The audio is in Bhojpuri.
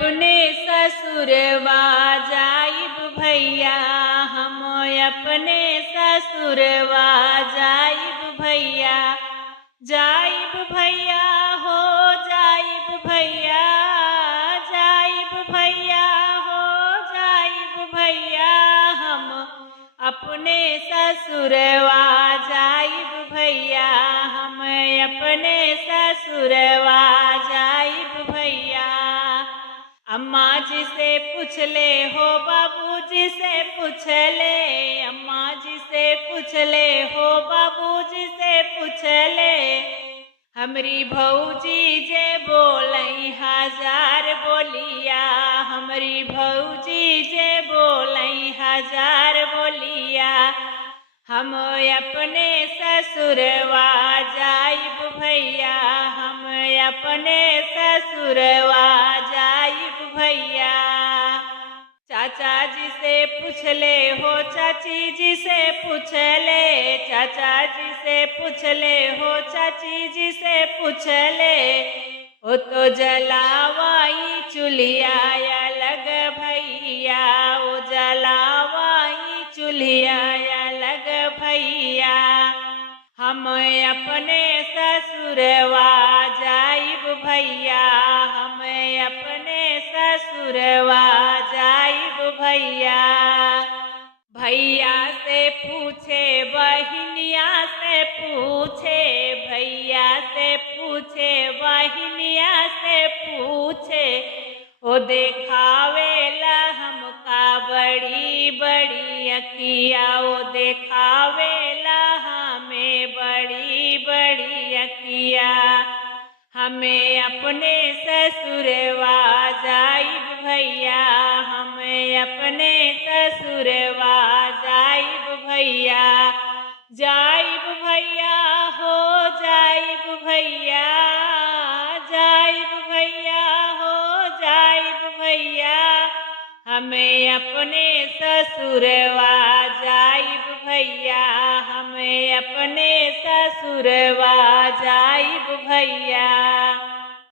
अपने ससुरवा जाइब भैया, हम अपने ससुरवा जाइब भैया। जाइब भैया हो जाइब भैया, जाइब भैया हो जाइब भैया, हम अपने ससुरवा जाइब भैया, हम अपने ससुरवा जाइब भैया। अम्मा जी से पूछ ले हो बाबूजी से पूछ ले, अम्मा जी से पूछ ले हो बाबूजी से पूछ ले। हमरी भौजी जे बोलई हजार बोलिया, हमरी भौजी जे बोलई हजार बोलिया। हम अपने ससुरवा जाइब भैया, हम अपने ससुरवा जाइब भैया। चाचा जी से पूछ ले हो चाची जी से पूछ ले, चाचा जी से पूछ ले हो चाची जी से पूछ ले। ओ तो जलावाई चुलिया अलग भैया, ओ जलावाई चुलिया अलग भैया। हम अपने ससुरवा जाइब भैया, हम अपने ससुरवा जाइब भैया। भैया से पूछे बहिनिया से पूछे, भैया से पूछे बहिनिया से पूछे। ओ देखावेला हमका बड़ी बड़ी अखिया, ओ देखावेला हमें बड़ी बड़ी अखिया। हमें अपने ससुरवा जाइब भैया, हमें अपने ससुरवा जाइब भैया। जाइब भैया हो जाइब भैया, जाइब भैया हो जाइब भैया। हमें अपने ससुरवा जाइब भैया, हमें अपने ससुरवा जाइब भैया।